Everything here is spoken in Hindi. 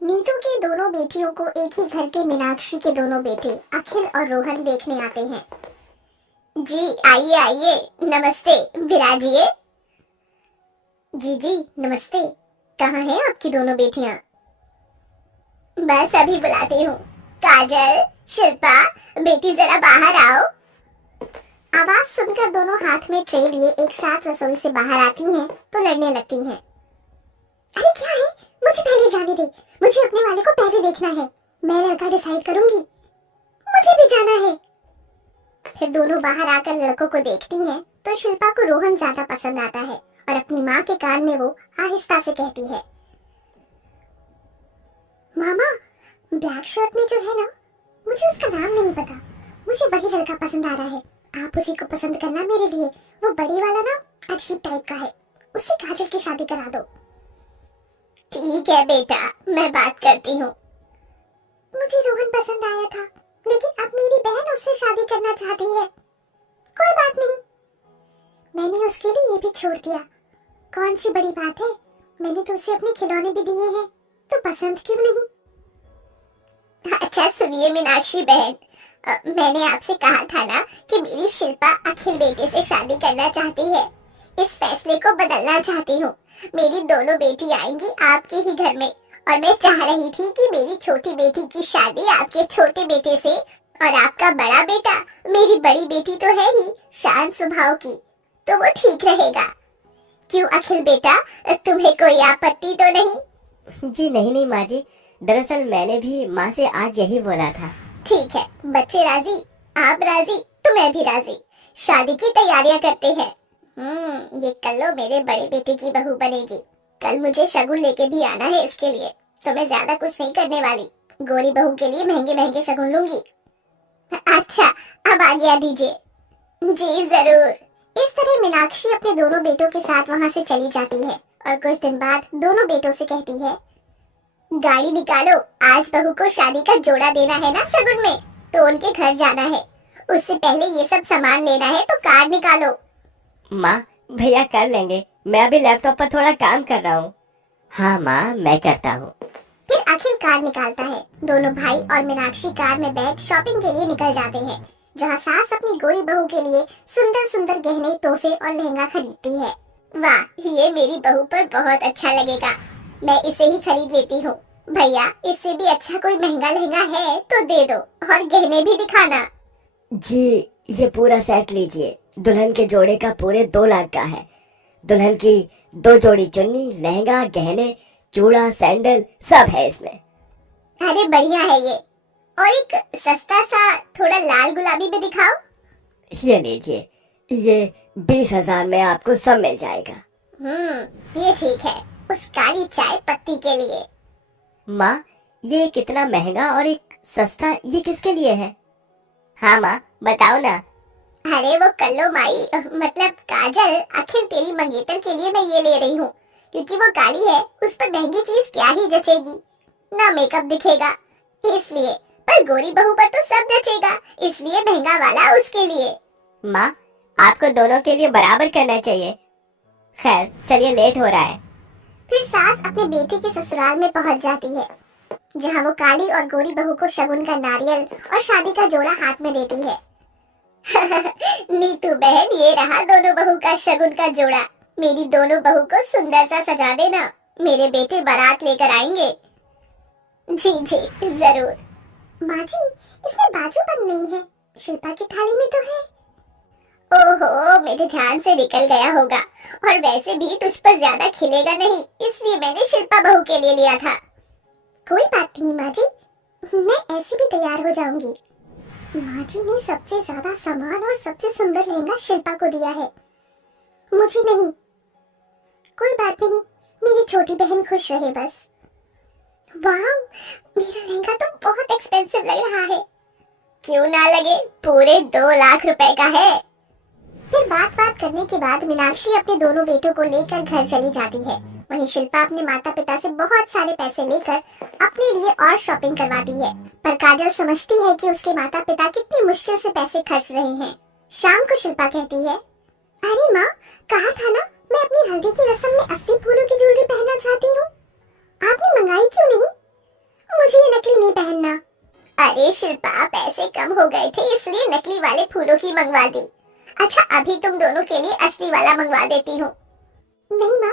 नीतू की दोनों बेटियों को एक ही घर के मीनाक्षी के दोनों बेटे अखिल और रोहन देखने आते हैं। जी आइए आइए, नमस्ते, विराजिए। जी जी नमस्ते। कहाँ हैं आपकी दोनों बेटियां? बस अभी बुलाती हूँ। काजल, शिल्पा, बेटी जरा बाहर आओ। आवाज सुनकर दोनों हाथ में ट्रे लिए एक साथ रसोई से बाहर आती हैं तो लड़ने लगती हैं। अरे क्या है, मुझे पहले जाने दे, मुझे अपने वाले को पहले देखना है। मैं लड़का डिसाइड करूंगी, मुझे भी जाना है। फिर दोनों बाहर आकर लड़कों को देखती हैं तो शिल्पा को रोहन ज्यादा पसंद आता है और अपनी माँ के कान में वो आहिस्ता से कहती है, मामा, ब्लैक शर्ट में जो है ना, मुझे उसका नाम नहीं पता, मुझे वही लड़का पसंद आ रहा है। आप उसी को पसंद करना मेरे लिए। वो बड़े वाला ना अजीब टाइप का है, उससे काजल की शादी करा दो। ठीक है बेटा, मैं बात करती हूँ। मुझे रोहन पसंद आया था, लेकिन अब मेरी बहन उससे शादी करना चाहती है। कोई बात नहीं, मैंने उसके लिए ये भी छोड़ दिया। कौन सी बड़ी बात है, मैंने तो उसे अपने खिलौने भी दिए हैं, तो पसंद क्यों नहीं? अच्छा सुनिए मीनाक्षी बहन, मैंने आपसे कहा था ना कि मेरी शिल्पा अखिल बेटे से शादी करना चाहती है। इस फैसले को बदलना चाहती हूँ। मेरी दोनों बेटी आएंगी आपके ही घर में, और मैं चाह रही थी कि मेरी छोटी बेटी की शादी आपके छोटे बेटे से, और आपका बड़ा बेटा, मेरी बड़ी बेटी तो है ही शांत स्वभाव की, तो वो ठीक रहेगा। क्यों अखिल बेटा, तुम्हें कोई आपत्ति तो नहीं? जी नहीं नहीं माँ जी, दरअसल मैंने भी माँ से आज यही बोला था। ठीक है, बच्चे राजी, आप राजी तो मैं भी राजी। शादी की तैयारियां करते हैं। ये कल्लो मेरे बड़े बेटे की बहू बनेगी। कल मुझे शगुन लेके भी आना है इसके लिए, तो मैं ज्यादा कुछ नहीं करने वाली। गोरी बहू के लिए महंगे महंगे शगुन लूंगी। अच्छा, अब आज्ञा दीजिए। जी जरूर। इस तरह मीनाक्षी अपने दोनों बेटों के साथ वहाँ से चली जाती है और कुछ दिन बाद दोनों बेटों से कहती है, गाड़ी निकालो, आज बहू को शादी का जोड़ा देना है ना शगुन में, तो उनके घर जाना है। उससे पहले ये सब सामान लेना है, तो कार निकालो। माँ भैया कर लेंगे, मैं अभी लैपटॉप पर थोड़ा काम कर रहा हूँ। हाँ माँ मैं करता हूँ। फिर अखिल कार निकालता है। दोनों भाई और मीनाक्षी कार में बैठ शॉपिंग के लिए निकल जाते हैं, जहाँ सास अपनी गोरी बहू के लिए सुंदर सुंदर गहने, तोहफे और लहंगा खरीदती है। वाह, ये मेरी बहू पर बहुत अच्छा लगेगा, मैं इसे ही खरीद लेती हूँ। भैया, इससे भी अच्छा कोई महंगा लहंगा है तो दे दो, और गहने भी दिखाना। जी ये पूरा सेट लीजिए, दुल्हन के जोड़े का पूरे 2 लाख का है। दुल्हन की 2 जोड़ी चुन्नी, लहंगा, गहने, चूड़ा, सैंडल सब है इसमें। अरे बढ़िया है ये। और एक सस्ता सा थोड़ा लाल गुलाबी भी दिखाओ। ये लीजिए, ये 20,000 में आपको सब मिल जाएगा। ये ठीक है, उस काली चाय पत्ती के लिए। माँ ये कितना महंगा और एक सस्ता, ये किसके लिए है? हाँ माँ बताओ ना। अरे वो कल्लो माई, मतलब काजल, अखिल तेरी मंगेतर के लिए मैं ये ले रही हूँ, क्योंकि वो काली है, उस पर महंगी चीज क्या ही जचेगी, ना मेकअप दिखेगा इसलिए। पर गोरी बहू पर तो सब जचेगा, इसलिए महंगा वाला उसके लिए। माँ आपको दोनों के लिए बराबर करना चाहिए। खैर चलिए, लेट हो रहा है। फिर सास अपने बेटे के ससुराल में पहुंच जाती है, जहाँ वो काली और गोरी बहू को शगुन का नारियल और शादी का जोड़ा हाथ में देती है। नीतू बहन, ये रहा दोनों बहू का शगुन का जोड़ा। मेरी दोनों बहू को सुंदर सा सजा देना, मेरे बेटे बारात लेकर आएंगे। जी जी जरूर। माँ जी, इसमें बाजू बंद नहीं है, शिल्पा की थाली में तो है। ओहो, मेरे ध्यान से निकल गया होगा, और वैसे भी तुझ पर ज्यादा खिलेगा नहीं, इसलिए मैंने शिल्पा बहू के लिए लिया था। कोई बात नहीं माँ जी, मैं ऐसे भी तैयार हो जाऊंगी। माँ जी ने सबसे ज्यादा सामान और सबसे सुंदर लहंगा शिल्पा को दिया है, मुझे नहीं। कोई बात नहीं, मेरी छोटी बहन खुश रहे बस। वाह, मेरा लहंगा तो बहुत एक्सपेंसिव लग रहा है। क्यों ना लगे, पूरे 2 लाख रुपए का है। फिर बात करने के बाद मीनाक्षी अपने दोनों बेटों को लेकर घर चली जाती है। वहीं शिल्पा अपने माता पिता से बहुत सारे पैसे लेकर अपने लिए और शॉपिंग करवाती है, पर काजल समझती है कि उसके माता पिता कितनी मुश्किल से पैसे खर्च रहे हैं। शाम को शिल्पा कहती है, अरे माँ, कहा था ना मैं अपनी हल्दी की रस्म में असली फूलों की ज्वेलरी पहनना चाहती हूँ, आपने मंगाई क्यों नहीं? अरे शिल्पा, पैसे कम हो गए थे इसलिए नकली वाले फूलों की मंगवा दी। अच्छा, अभी तुम दोनों के लिए असली वाला मंगवा देती हूँ। नहीं माँ,